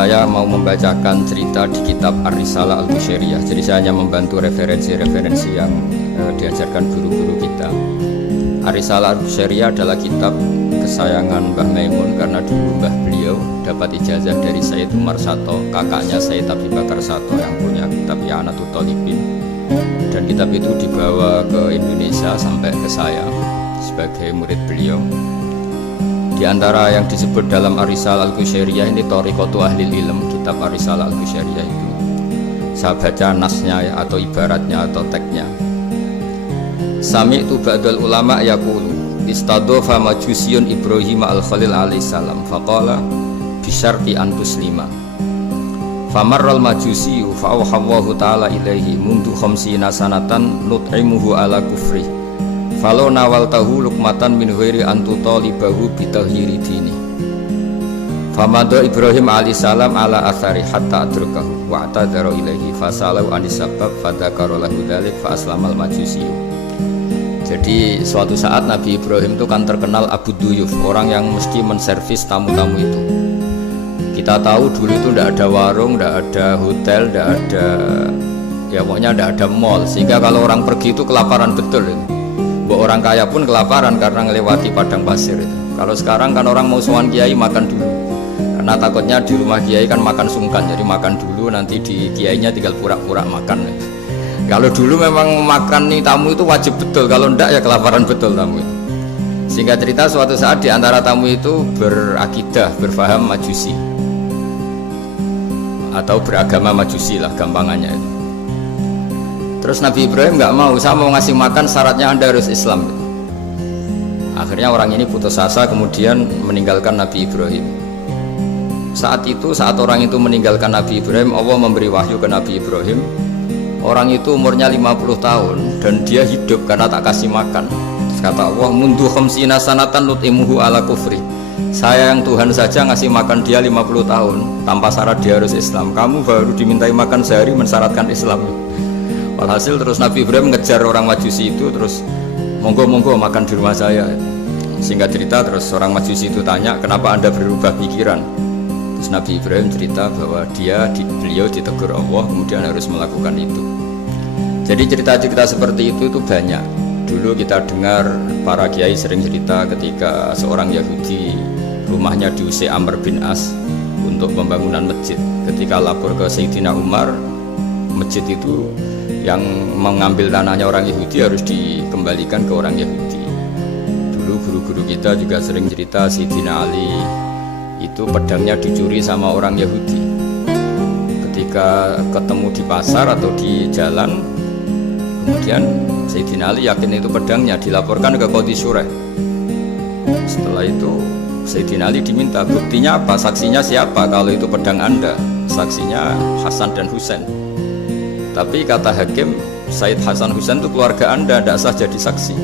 saya mau membacakan cerita di kitab Ar-Risalah Al-Qusairiyah. Jadi saya hanya membantu referensi-referensi yang diajarkan guru-guru kita. Ar-Risalah Al-Qusairiyah adalah kitab kesayangan Mbah Maimun karena dulu mbah beliau dapat ijazah dari Sayyid Umar Sato, kakaknya Sayyid Abi Bakar Sato yang punya kitab I'anatul Thalibin. Dan kitab itu dibawa ke Indonesia sampai ke saya sebagai murid beliau. Di antara yang disebut dalam Ar-Risalah Al-Qusairiyah ini Thariqatu Ahlil Ilm, kitab Ar-Risalah Al-Qusairiyah itu. Saya baca nasnya ya, atau ibaratnya atau teksnya. Sami'tu ba'dal ulama yaqulu istadhafa majusiyun Ibrahim al-Khalil alaihi salam faqala bisyarti an tuslima. Famarral majusiyu fa'awhallahu ta'ala ilaihi mundu khamsina sanatan nut'imuhu ala kufri. Falau nawaltahu lukmatan min ghairi antu talibahu bitahhiri dini. Famada Ibrahim alaihissalam ala athari hatta adrukahu wa atadara ilaihi fasalau anisabab fadakara lahu dhalik fa aslamal majusiyu. Jadi suatu saat Nabi Ibrahim itu kan terkenal Abu Duyuf, orang yang mesti menservis tamu-tamu itu. Kita tahu dulu itu tidak ada warung, tidak ada hotel, tidak ada, ya pokoknya tidak ada mall, sehingga kalau orang pergi itu kelaparan betul itu. Orang kaya pun kelaparan karena melewati padang pasir itu. Kalau sekarang kan orang mau sowan kiai makan dulu, karena takutnya di rumah kiai kan makan sungkan, jadi makan dulu nanti di kiainya tinggal pura-pura makan. Kalau dulu memang makan nih tamu itu wajib betul, kalau ndak ya kelaparan betul tamu itu. Sehingga cerita suatu saat di antara tamu itu berakidah, berfaham majusi atau beragama majusi lah gampangannya itu. Terus Nabi Ibrahim nggak mau, saya mau ngasih makan syaratnya Anda harus Islam. Akhirnya orang ini putus asa kemudian meninggalkan Nabi Ibrahim. Saat itu, saat orang itu meninggalkan Nabi Ibrahim, Allah memberi wahyu ke Nabi Ibrahim. Orang itu umurnya 50 tahun dan dia hidup karena tak kasih makan. Terus kata Allah, mundu khamsina sanatan nut'imuhu ala kufri. Saya yang Tuhan saja ngasih makan dia 50 tahun tanpa syarat dia harus Islam. Kamu baru dimintai makan sehari mensyaratkan Islam. Walhasil terus Nabi Ibrahim mengejar orang Majusi itu, terus monggo-monggo makan di rumah saya. Singkat cerita terus orang Majusi itu tanya, kenapa Anda berubah pikiran? Terus Nabi Ibrahim cerita bahwa beliau ditegur Allah kemudian harus melakukan itu. Jadi cerita-cerita seperti itu banyak. Dulu kita dengar para kiai sering cerita ketika seorang Yahudi rumahnya diusir Amr bin As untuk pembangunan masjid. Ketika lapor ke Sayyidina Umar, masjid itu yang mengambil tanahnya orang Yahudi harus dikembalikan ke orang Yahudi. Dulu guru-guru kita juga sering cerita Sayyidina Ali itu pedangnya dicuri sama orang Yahudi. Ketika ketemu di pasar atau di jalan, kemudian Sayyidina Ali yakin itu pedangnya, dilaporkan ke Qadhi Syurah. Setelah itu Sayyidina Ali diminta, buktinya apa, saksinya siapa kalau itu pedang Anda? Saksinya Hasan dan Husain. Tapi kata hakim, Said Hasan Husain itu keluarga Anda, tidak sah jadi saksi.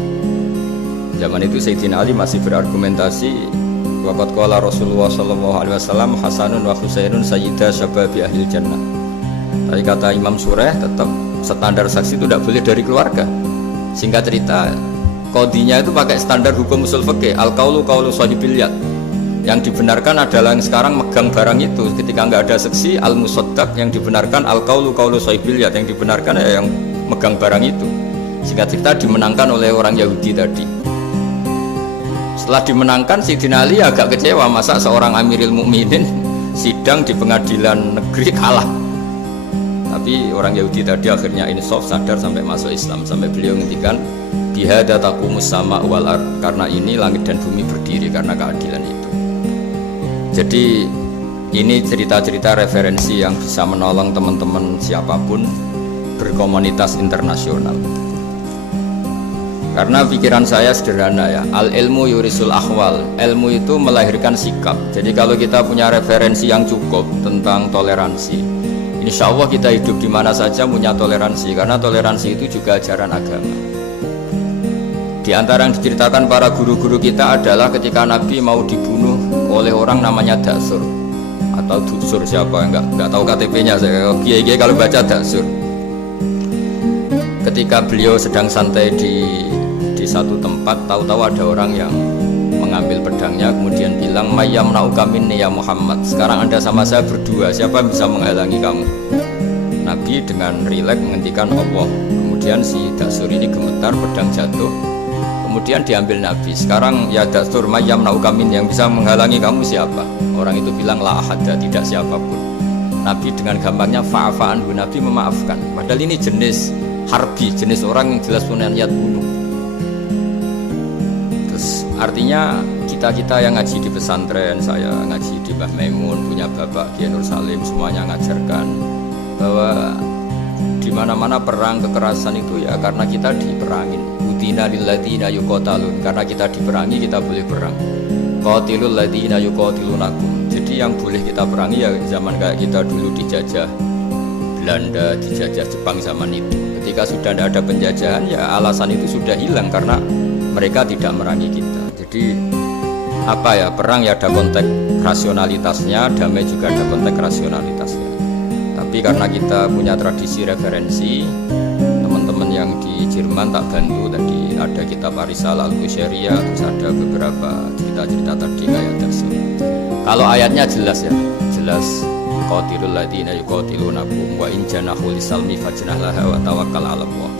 Zaman itu Sayyidina Ali masih berargumentasi, waqad qala Rasulullah sallallahu alaihi wasallam Hasanun wa Husainun sayyida syababi ahlil jannah. Tapi kata Imam Sureh tetap standar saksi itu tidak boleh dari keluarga. Singkat cerita, qadhinya itu pakai standar hukum usul fikih, al-qaulu qaulu sahibil yad. Yang dibenarkan adalah yang sekarang megang barang itu. Ketika nggak ada saksi, al-musaddaq, yang dibenarkan al-qaulu qaulu sahibil yad, yang dibenarkan ya yang megang barang itu. Singkat cerita dimenangkan oleh orang Yahudi tadi. Setelah dimenangkan, Sayyidina Ali agak kecewa, masa seorang Amirul Mukminin sidang di pengadilan negeri kalah. Tapi orang Yahudi tadi akhirnya insaf, sadar sampai masuk Islam, sampai beliau ngendikan bihadza taqumus sama wal ard, karena ini langit dan bumi berdiri karena keadilan itu. Jadi ini cerita-cerita referensi yang bisa menolong teman-teman siapapun berkomunitas internasional. Karena pikiran saya sederhana ya, al ilmu yurisul ahwal, ilmu itu melahirkan sikap. Jadi kalau kita punya referensi yang cukup tentang toleransi, insya Allah kita hidup di mana saja punya toleransi, karena toleransi itu juga ajaran agama. Di antara yang diceritakan para guru-guru kita adalah ketika Nabi mau dibunuh oleh orang namanya Daksur atau Duksur, siapa nggak tahu KTP-nya saya. Kiai kalau baca Daksur. Ketika beliau sedang santai di satu tempat, tahu-tahu ada orang yang ngambil pedangnya kemudian bilang mayyamna'uka minni ya Muhammad, sekarang anda sama saya berdua, siapa yang bisa menghalangi kamu? Nabi dengan rileks menghentikan Allah. Kemudian si Daksur ini gemetar, pedang jatuh, kemudian diambil Nabi. Sekarang ya Daksur mayyamna'uka minni, yang bisa menghalangi kamu siapa? Orang itu bilang la ahada, tidak siapapun. Nabi dengan gampangnya fa'afa'anhu, Nabi memaafkan. Padahal ini jenis harbi, jenis orang yang jelas punya niat bunuh. Terus artinya kita yang ngaji di pesantren, saya ngaji di Mbah Maimun, punya bapak Kiai Nur Salim, semuanya ngajarkan bahwa di mana-mana perang kekerasan itu ya karena kita diperangin. Udina lilladzina yuqatalun, karena kita diperangi kita boleh perang. Qatilul ladzina yuqatilunakum. Jadi yang boleh kita perangi ya zaman kayak kita dulu dijajah Belanda, dijajah Jepang zaman itu. Ketika sudah tidak ada penjajahan ya alasan itu sudah hilang karena mereka tidak merangi kita. Jadi apa ya, perang ya ada konteks rasionalitasnya, damai juga ada konteks rasionalitasnya. Tapi karena kita punya tradisi referensi, teman-teman yang di Jerman tak bantu tadi ada kitab Arisalah Al-Qusyairiyah, terus ada beberapa cerita-cerita tadi kayak Daksur. Kalau ayatnya jelas ya, jelas qatilul ladzina yuqatilunakum wa in janahu lisalmi fajnah laha wa tawakkal 'ala Allah.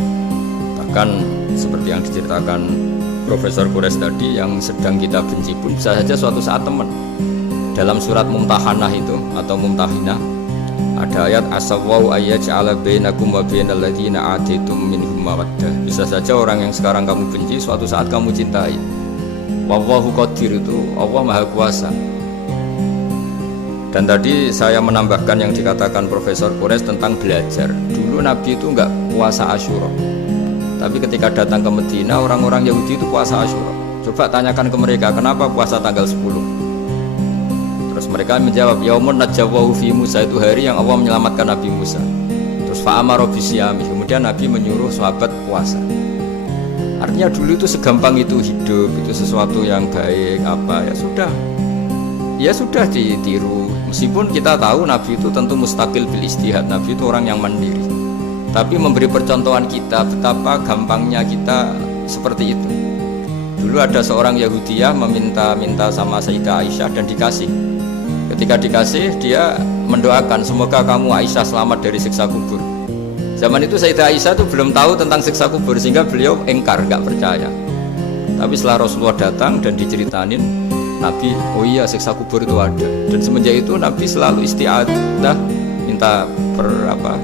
Bahkan seperti yang diceritakan Profesor Quraisy tadi, yang sedang kita benci pun bisa saja suatu saat teman. Dalam surat Mumtahanah itu atau Mumtahinah ada ayat asawwau ayyaj'ala bainakum wa bainal ladzina atitum minhum mawaddah. Bisa saja orang yang sekarang kamu benci suatu saat kamu cintai. Wallahu qadir, itu Allah Maha Kuasa. Dan tadi saya menambahkan yang dikatakan Profesor Quraisy tentang belajar. Dulu Nabi itu enggak puasa Asyura, tapi ketika datang ke Medina orang-orang Yahudi itu puasa Asyura. Coba tanyakan ke mereka kenapa puasa tanggal 10. Terus mereka menjawab yaumun najawwahu fi Musa, itu hari yang Allah menyelamatkan Nabi Musa. Terus fa'amara bisyami, kemudian Nabi menyuruh sahabat puasa. Artinya dulu itu segampang itu hidup, itu sesuatu yang baik apa ya sudah ditiru. Meskipun kita tahu Nabi itu tentu mustaqil bil ijtihad, Nabi itu orang yang mandiri. Tapi memberi percontohan kita betapa gampangnya kita seperti itu. Dulu ada seorang Yahudiyah meminta sama Sayyidah Aisyah dan dikasih. Ketika dikasih dia mendoakan semoga kamu Aisyah selamat dari siksa kubur. Zaman itu Sayyidah Aisyah itu belum tahu tentang siksa kubur sehingga beliau engkar, nggak percaya. Tapi setelah Rasulullah datang dan diceritanin Nabi, oh iya siksa kubur itu ada. Dan semenjak itu Nabi selalu isti'adah minta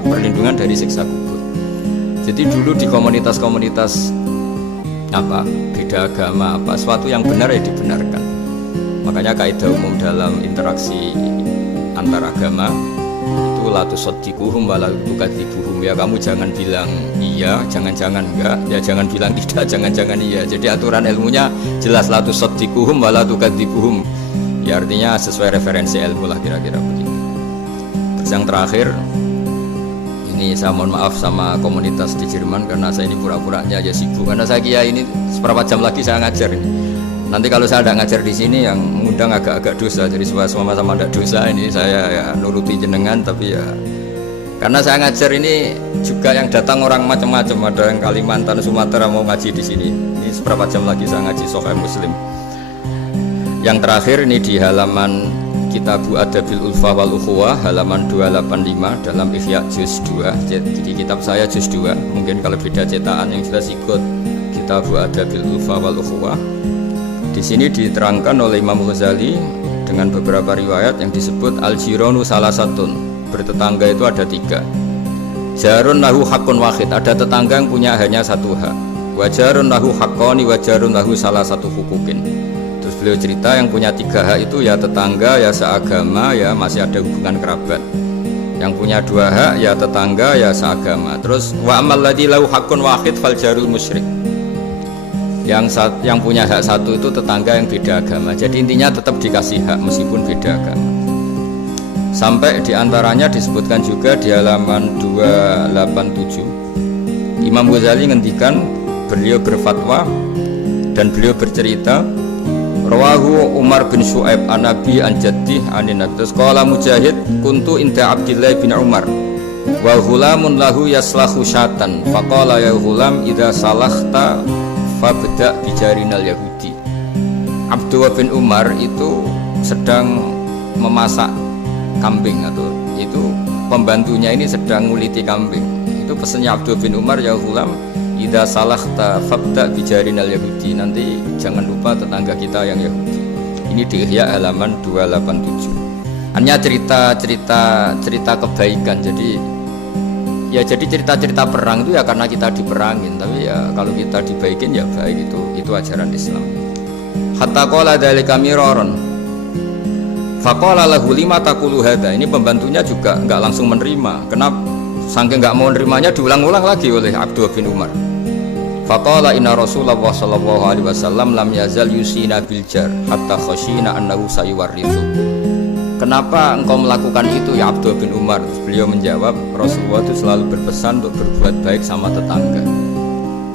perlindungan dari siksa kubur. Jadi dulu di komunitas-komunitas beda agama sesuatu yang benar ya dibenarkan. Makanya kaidah umum dalam interaksi antar agama itu la tusaddiquhum wa la tukadzibuhum, ya kamu jangan bilang iya, jangan-jangan enggak, ya jangan bilang tidak, jangan-jangan iya. Jadi aturan ilmunya jelas la tusaddiquhum wa la tukadzibuhum. Ya artinya sesuai referensi ilmu lah kira-kira begitu. Terus yang terakhir ini saya mohon maaf sama komunitas di Jerman karena saya ini pura-puranya aja sibuk, karena saya kira ini seberapa jam lagi saya ngajar ini. Nanti kalau saya ada ngajar di sini yang mengundang agak-agak dosa, jadi sama-sama ada dosa. Ini saya ya nuruti jenengan, tapi ya karena saya ngajar ini juga yang datang orang macam-macam, ada yang Kalimantan, Sumatera mau ngaji di sini. Ini seberapa jam lagi saya ngaji Sahih Muslim. Yang terakhir ini di halaman Kitabu Adabil Ulfa wal Ukhuwah halaman 285 dalam Ihya juz 2. Jadi kitab saya juz 2, mungkin kalau beda cetakan yang jelas ikut Kitabu Adabil Ulfa wal Ukhuwah. Di sini diterangkan oleh Imam Ghazali dengan beberapa riwayat yang disebut al-jiranu salasatun, bertetangga itu ada 3. Jarun lahu hakun wahid, ada tetangga yang punya hanya satu hak. Wajarun lahu hakoni wajarun lahu salah satu hukukin. Terus beliau cerita yang punya 3 hak itu ya tetangga, ya seagama, ya masih ada hubungan kerabat. Yang punya 2 hak ya tetangga, ya seagama. Terus wa amal ladzi lahu hakun wahid fal jarul musyrik. Yang punya hak 1 itu tetangga yang beda agama. Jadi intinya tetap dikasih hak meskipun beda agama. Sampai diantaranya disebutkan juga di halaman 287 Imam Ghazali ngendikan, beliau berfatwa dan beliau bercerita rawahu Umar bin Shu'aib an Nabi an Jaddih anin Nabi. Qala Mujahid kuntu inda Abdillah bin Umar wa ghulamun lahu yaslahu syatan faqala ya ghulam idza salahta fabda bijarinal yahudi Abdullah bin Umar itu sedang memasak kambing, atau itu pembantunya ini sedang nguliti kambing. Itu pesannya Abdullah bin Umar, ya ghulam, idza salahta fabda bijarinal yahudi, nanti jangan lupa tetangga kita yang Yahudi. Ini di Ihya halaman 287. Hanya cerita kebaikan. Jadi cerita-cerita perang itu ya karena kita diperangin, tapi ya kalau kita dibaikin ya baik, itu ajaran Islam. Hatta qala dzalika miraron. Faqala lahu lima taqulu hadza. Ini pembantunya juga enggak langsung menerima. Kenapa? Saking enggak mau nerimanya diulang-ulang lagi oleh Abdullah bin Umar. Faqala inna Rasulullah sallallahu alaihi wasallam lam yazal yusina bil jar hatta khashina annahu sayuwarithu. Kenapa engkau melakukan itu ya Abdullah bin Umar? Beliau menjawab, Rasulullah itu selalu berpesan untuk berbuat baik sama tetangga.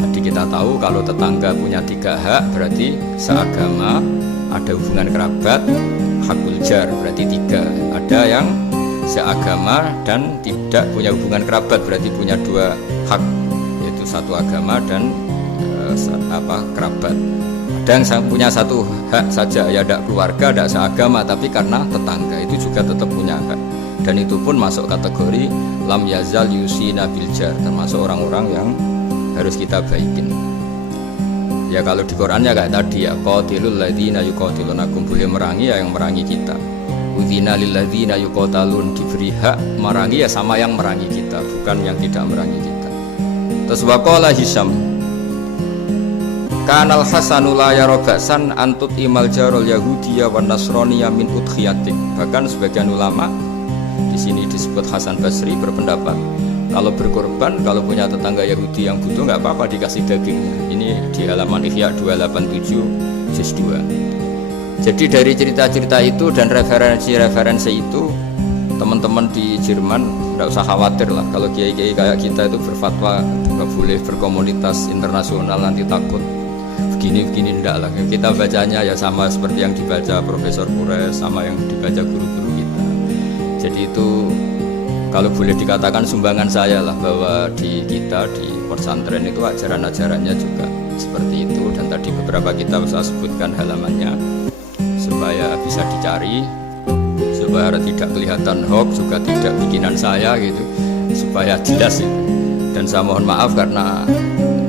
Jadi kita tahu kalau tetangga punya 3 hak, berarti seagama, ada hubungan kerabat, hakul jar berarti 3. Ada yang seagama dan tidak punya hubungan kerabat, berarti punya 2 hak, yaitu satu agama dan kerabat. Ada yang punya 1 hak saja, ya tidak keluarga, tidak seagama, tapi karena tetangga itu juga tetap punya hak. Dan itu pun masuk kategori lam yazal yusina bil jar, termasuk orang-orang yang harus kita baikin. Ya kalau di Qurannya kayak tadi ya, qatilul ladzina yuqatilunakum, boleh merangi ya yang merangi kita. Udzina lil ladzina yuqatalun, diberi hak merangi ya sama yang merangi kita, bukan yang tidak merangi kita. Terus waqala Hisam, kanal hasanu la yarobaksan antut imal jarol yahudiyya wan nasroniyya min udhiyatik. Bahkan sebagian ulama di sini disebut Hasan Basri berpendapat kalau berkorban, kalau punya tetangga Yahudi yang butuh nggak apa-apa dikasih dagingnya. Ini di halaman Ihya 287 juz 2. Jadi dari cerita-cerita itu dan referensi-referensi itu, teman-teman di Jerman nggak usah khawatir lah kalau kiai-kiai kayak kita itu berfatwa nggak boleh berkomunitas internasional nanti takut begini enggak lah. Kita bacanya ya sama seperti yang dibaca Profesor Kures, sama yang dibaca guru-guru kita. Jadi itu kalau boleh dikatakan sumbangan saya lah, bahwa di kita di pesantren itu ajaran-ajarannya juga seperti itu. Dan tadi beberapa kitab saya sebutkan halamannya supaya bisa dicari, supaya tidak kelihatan hoax, juga tidak bikinan saya gitu, supaya jelas itu. Dan saya mohon maaf karena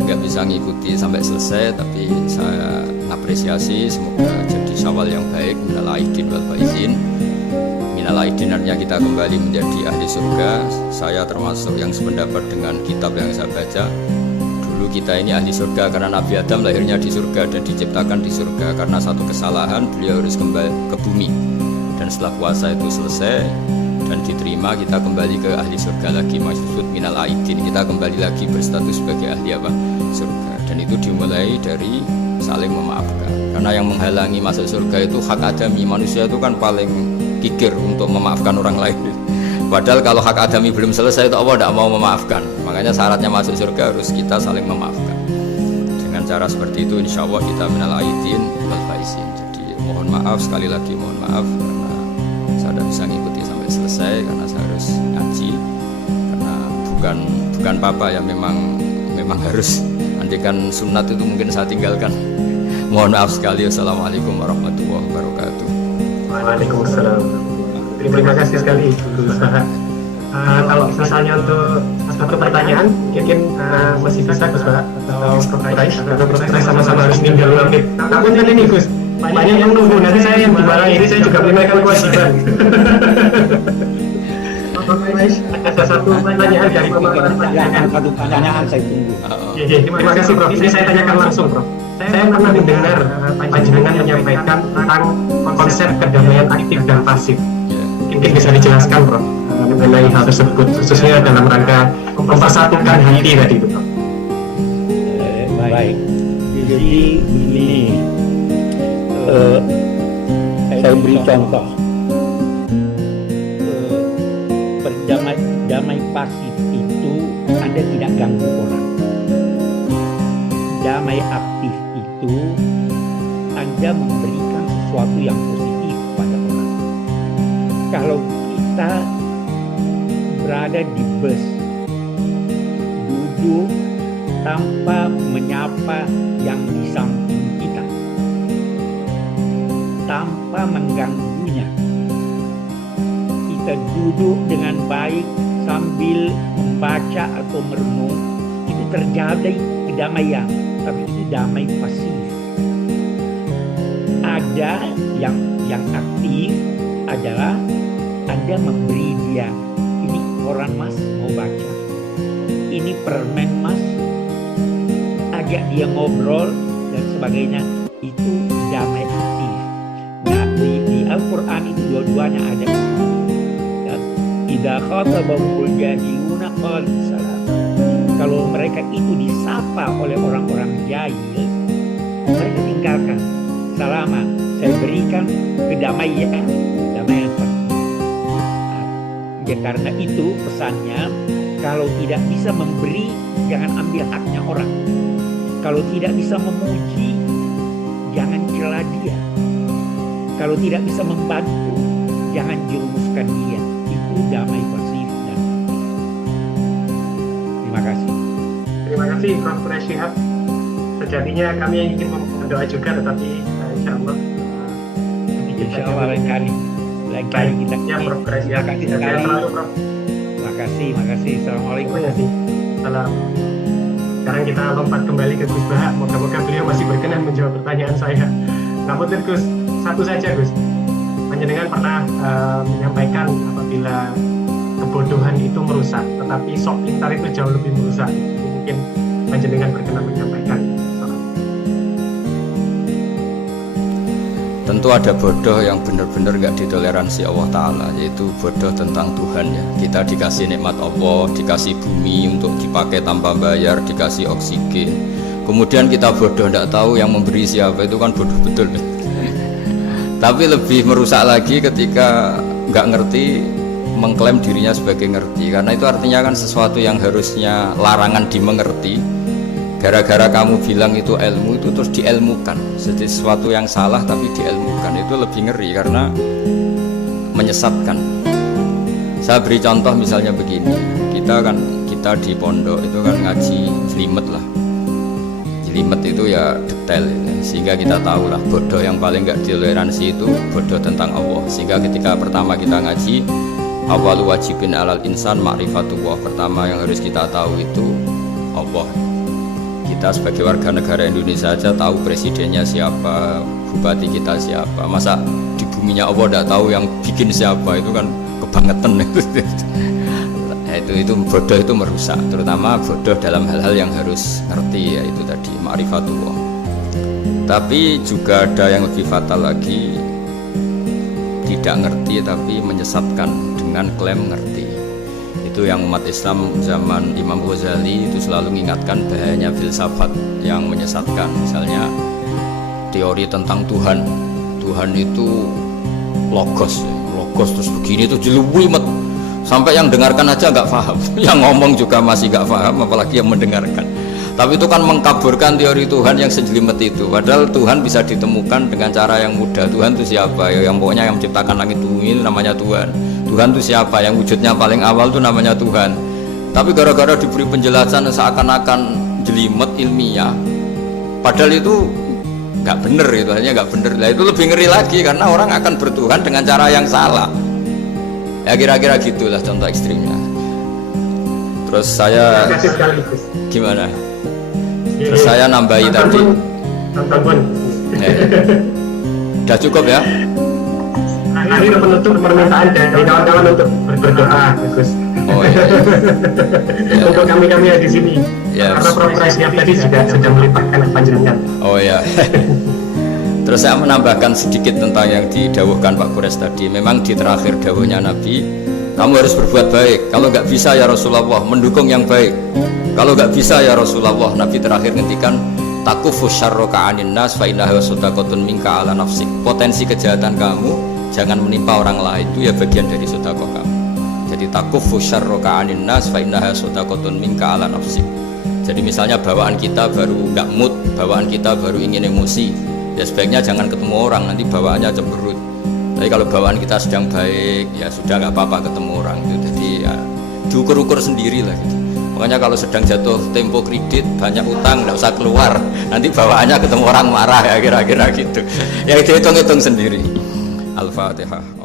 nggak bisa ngikuti sampai selesai, tapi saya apresiasi, semoga jadi syawal yang baik. Minal aidin wal faizin. Minal aidin artinya kita kembali menjadi ahli surga. Saya termasuk yang sependapat dengan kitab yang saya baca. Dulu kita ini ahli surga karena Nabi Adam lahirnya di surga dan diciptakan di surga. Karena satu kesalahan beliau harus kembali ke bumi. Dan setelah puasa itu selesai dan diterima, kita kembali ke ahli surga lagi. Maksud minal aidin, kita kembali lagi berstatus sebagai ahli apa? Surga. Dan itu dimulai dari saling memaafkan. Karena yang menghalangi masuk surga itu hak adami. Manusia itu kan paling kikir untuk memaafkan orang lain. Padahal kalau hak adami belum selesai itu Allah tidak mau memaafkan. Makanya syaratnya masuk surga harus kita saling memaafkan. Dengan cara seperti itu insya Allah kita minal aidin wal faizin. Jadi mohon maaf, sekali lagi mohon maaf karena saya tidak bisa ngikuti sampai selesai karena saya harus ngaji. Karena bukan papa ya, memang harus. Andikan sunat itu mungkin saya tinggalkan. Mohon maaf sekali. Wassalamualaikum warahmatullahi wabarakatuh. Waalaikumsalam. Terima kasih sekali Gus. Kalau misalnya untuk satu pertanyaan mungkin masih bisa Gus Pak atau Prof. sama-sama harus tinggal menit. Namun tadi nih Gus, banyak yang nunggu, nanti saya yang dimarahi, ini saya juga menunaikan kewajiban. Ada satu pertanyaan dari satu pertanyaan saya tunggu. Terima kasih Prof. Ini saya tanyakan langsung Prof. Saya pernah mendengar panjenengan menyampaikan tentang konsep kedamaian aktif dan pasif. Mungkin bisa dijelaskan Prof mengenai hal tersebut, khususnya dalam rangka mempersatukan hati tadi itu Prof. Baik, jadi begini, saya beri contoh. Damai pasif itu Anda tidak ganggu orang. Damai aktif itu Anda memberikan sesuatu yang positif pada orang. Kalau kita berada di bus, duduk tanpa menyapa yang di samping kita, tanpa mengganggunya. Kita duduk dengan baik sambil membaca atau merenung, itu terjadi kedamaian, tapi itu damai pasif. Ada yang aktif adalah Anda memberi dia, ini koran mas mau baca, ini permen mas, ajak dia ngobrol dan sebagainya, itu damai aktif. Nah di Al-Quran itu dua-duanya ada. Idza khatabahumul jahiluna qalu salam. Kalau mereka itu disapa oleh orang-orang jahil, mereka tinggalkan. Salama, saya berikan kedamaian, damaian pasti. Ya karena itu pesannya, kalau tidak bisa memberi, jangan ambil haknya orang. Kalau tidak bisa memuji, jangan cela dia. Kalau tidak bisa membantu, jangan jerumuskan dia. Itu damai pasif dan aktif. Terima kasih. Terima kasih Prof. Quraish Shihab. Sejatinya kami yang ingin berdoa juga, tetapi insya Allah Insya Allah lain kali kita ya Prof. Quraish Shihab. Terima kasih Sehat sekali. selalu Prof. Terima kasih. Assalamualaikum. Terima kasih. Salam. Sekarang kita lompat kembali ke Gus Baha. Moga-moga beliau masih berkenan menjawab pertanyaan saya. Namun Gus, satu saja Gus. Panjenengan pernah menyampaikan apabila kebodohan itu merusak, tetapi sok pintar itu jauh lebih merusak. Mungkin panjenengan berkenan menyampaikan. Tentu ada bodoh yang benar-benar nggak ditoleransi Allah Ta'ala, yaitu bodoh tentang Tuhan ya. Kita dikasih nikmat Allah, dikasih bumi untuk dipakai tanpa bayar, dikasih oksigen. Kemudian kita bodoh nggak tahu yang memberi siapa, itu kan bodoh betul. Tapi lebih merusak lagi ketika nggak ngerti, mengklaim dirinya sebagai ngerti. Karena itu artinya kan sesuatu yang harusnya larangan dimengerti, gara-gara kamu bilang itu ilmu, itu terus diilmukan. Jadi sesuatu yang salah tapi diilmukan, itu lebih ngeri karena menyesatkan. Saya beri contoh misalnya begini, kita di pondok itu kan ngaji jelimet lah. Jelimet itu ya detail, sehingga kita tahu lah bodoh yang paling nggak ditoleransi itu bodoh tentang Allah. Sehingga ketika pertama kita ngaji, awal wajibin alal insan ma'rifatullah, pertama yang harus kita tahu itu Allah. Kita sebagai warga negara Indonesia saja tahu presidennya siapa, bupati kita siapa. Masa di buminya Allah tidak tahu yang bikin siapa, itu kan kebangetan. Itu bodoh, itu merusak, terutama bodoh dalam hal-hal yang harus ngerti, yaitu tadi ma'rifatullah. Tapi juga ada yang lebih fatal lagi, tidak ngerti tapi menyesatkan dengan klaim ngerti. Itu yang umat Islam zaman Imam Ghazali itu selalu mengingatkan bahayanya filsafat yang menyesatkan. Misalnya teori tentang Tuhan itu logos terus begini, itu jeluwimet sampai yang dengarkan aja nggak paham, yang ngomong juga masih nggak paham, apalagi yang mendengarkan. Tapi itu kan mengkaburkan teori Tuhan yang sejelimet itu. Padahal Tuhan bisa ditemukan dengan cara yang mudah. Tuhan itu siapa? Ya, yang pokoknya yang menciptakan langit bumi itu namanya Tuhan. Tuhan itu siapa? Yang wujudnya paling awal itu namanya Tuhan. Tapi gara-gara diberi penjelasan seakan-akan jelimet ilmiah, padahal itu nggak bener, itu hanya nggak bener. Nah, itu lebih ngeri lagi karena orang akan bertuhan dengan cara yang salah. Ya kira-kira gitulah contoh ekstrimnya. Terus saya gimana? Terus saya nambahi tadi. Udah cukup ya? Akhir penutup permintaan dari kawan-kawan untuk berdoa, Gus. Oh iya. Untuk kami yang di sini. Ya, karena Prof. Quraish Shihab tadi sudah melibatkan panjenengan. Oh ya. Terus saya menambahkan sedikit tentang yang didawuhkan Pak Quraish tadi. Memang di terakhir dawuhnya Nabi, kamu harus berbuat baik. Kalau nggak bisa ya Rasulullah, mendukung yang baik. Kalau nggak bisa ya Rasulullah, Nabi terakhir ngendikan, takufu syarroka anin nas fa innaha sadaqatun minka ala nafsik. Potensi kejahatan kamu jangan menimpa orang lain, itu ya bagian dari sedekah kamu. Jadi takufu syarroka anin nas fa innaha sadaqatun minka ala nafsik. Jadi misalnya bawaan kita baru nggak mood, bawaan kita baru ingin emosi, ya sebaiknya jangan ketemu orang, nanti bawaannya cemberut. Tapi kalau bawaan kita sedang baik, ya sudah nggak apa-apa ketemu orang itu. Jadi ya diukur-ukur sendiri lah gitu. Makanya kalau sedang jatuh tempo kredit, banyak utang, nggak usah keluar. Nanti bawaannya ketemu orang marah ya, kira-kira gitu. Ya hitung-hitung sendiri. Al-Fatihah.